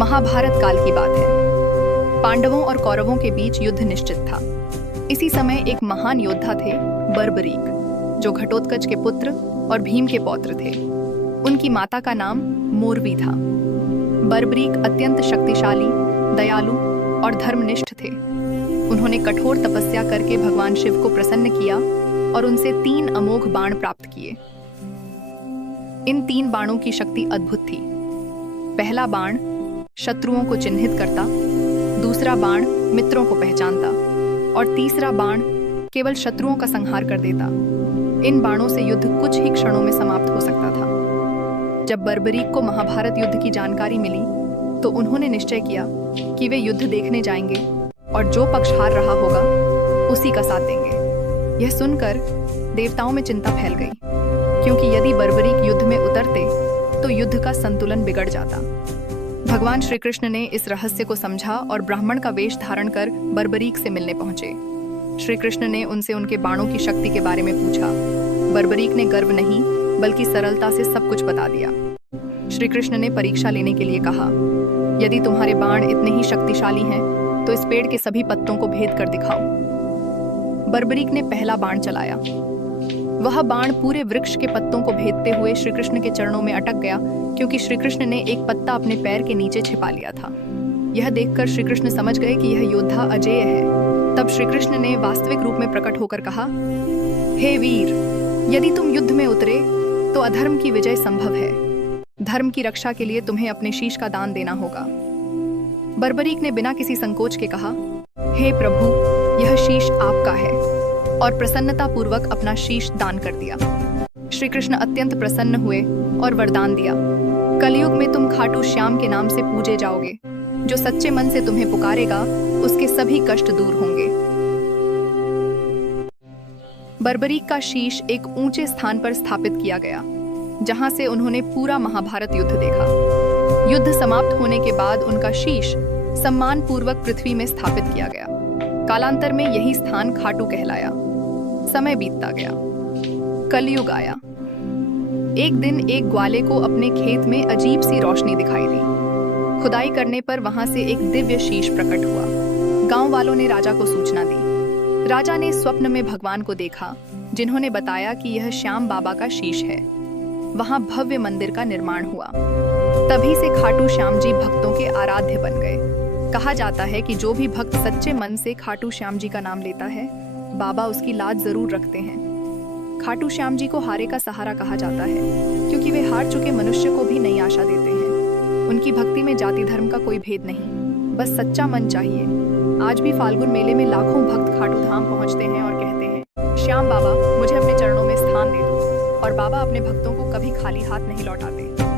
महाभारत काल की बात है। पांडवों और कौरवों के बीच युद्ध निश्चित था। इसी समय एक महान योद्धा थे बर्बरीक, जो घटोत्कच के पुत्र और भीम के पौत्र थे। उनकी माता का नाम मोरवी था। बर्बरीक अत्यंत शक्तिशाली, दयालु और धर्मनिष्ठ थे। उन्होंने कठोर तपस्या करके भगवान शिव को प्रसन्न किया और उनसे 3 अमोघ बाण प्राप्त किए। इन 3 बाणों की शक्ति अद्भुत थी। पहला बाण शत्रुओं को चिन्हित करता, दूसरा बाण मित्रों को पहचानता और तीसरा बाण केवल शत्रुओं का संहार कर देता। इन बाणों से युद्ध कुछ ही क्षणों में समाप्त हो सकता था। जब बर्बरीक को महाभारत युद्ध की जानकारी मिली तो उन्होंने निश्चय किया कि वे युद्ध देखने जाएंगे और जो पक्ष हार रहा होगा उसी का साथ देंगे। यह सुनकर देवताओं में चिंता फैल गई, क्योंकि यदि बर्बरीक युद्ध में उतरते तो युद्ध का संतुलन बिगड़ जाता। भगवान श्री कृष्ण ने इस रहस्य को समझा और ब्राह्मण का वेश धारण कर बर्बरीक से मिलने पहुंचे। श्री कृष्ण ने उनसे उनके बाणों की शक्ति के बारे में पूछा। बर्बरीक ने गर्व नहीं बल्कि सरलता से सब कुछ बता दिया। श्री कृष्ण ने परीक्षा लेने के लिए कहा, यदि तुम्हारे बाण इतने ही शक्तिशाली हैं तो इस पेड़ के सभी पत्तों को भेद कर दिखाओ। बर्बरीक ने पहला बाण चलाया। वह बाण पूरे वृक्ष के पत्तों को भेदते हुए श्री कृष्ण के चरणों में अटक गया, क्योंकि श्री कृष्ण ने एक पत्ता अपने पैर के नीचे छिपा लिया था। यह देखकर श्री कृष्ण समझ गए कि यह योद्धा अजेय है। तब श्री कृष्ण ने वास्तविक रूप में प्रकट होकर कहा, हे वीर, यदि तुम युद्ध में उतरे तो अधर्म की विजय संभव है। धर्म की रक्षा के लिए तुम्हें अपने शीश का दान देना होगा। बर्बरीक ने बिना किसी संकोच के कहा, हे प्रभु, यह शीश आपका है, और प्रसन्नता पूर्वक अपना शीश दान कर दिया। श्री कृष्ण अत्यंत प्रसन्न हुए और वरदान दिया, कलयुग में तुम खाटू श्याम के नाम से पूजे जाओगे। जो सच्चे मन से तुम्हें पुकारेगा उसके सभी कष्ट दूर होंगे। बर्बरीक का शीश एक ऊंचे स्थान पर स्थापित किया गया, जहां से उन्होंने पूरा महाभारत युद्ध देखा। युद्ध समाप्त होने के बाद उनका शीश सम्मान पूर्वक पृथ्वी में स्थापित किया गया। कालांतर में यही स्थान खाटू कहलाया। समय बीतता गया, कलयुग आया। एक दिन एक ग्वाले को अपने खेत में अजीब सी रोशनी दिखाई दी। खुदाई करने पर वहां से एक दिव्य शीश प्रकट हुआ। गांव वालों ने राजा को सूचना दी। राजा ने स्वप्न में भगवान को देखा, जिन्होंने बताया कि यह श्याम बाबा का शीश है। वहां भव्य मंदिर का निर्माण हुआ। तभी से खाटू श्याम जी भक्तों के आराध्य बन गए। कहा जाता है कि जो भी भक्त सच्चे मन से खाटू श्याम जी का नाम लेता है, बाबा उसकी लाज जरूर रखते हैं। खाटू श्याम जी को हारे का सहारा कहा जाता है, क्योंकि वे हार चुके मनुष्य को भी नई आशा देते हैं। उनकी भक्ति में जाति धर्म का कोई भेद नहीं, बस सच्चा मन चाहिए। आज भी फाल्गुन मेले में लाखों भक्त खाटू धाम पहुंचते हैं और कहते हैं, श्याम बाबा, मुझे अपने चरणों में स्थान दे दो। और बाबा अपने भक्तों को कभी खाली हाथ नहीं लौटाते।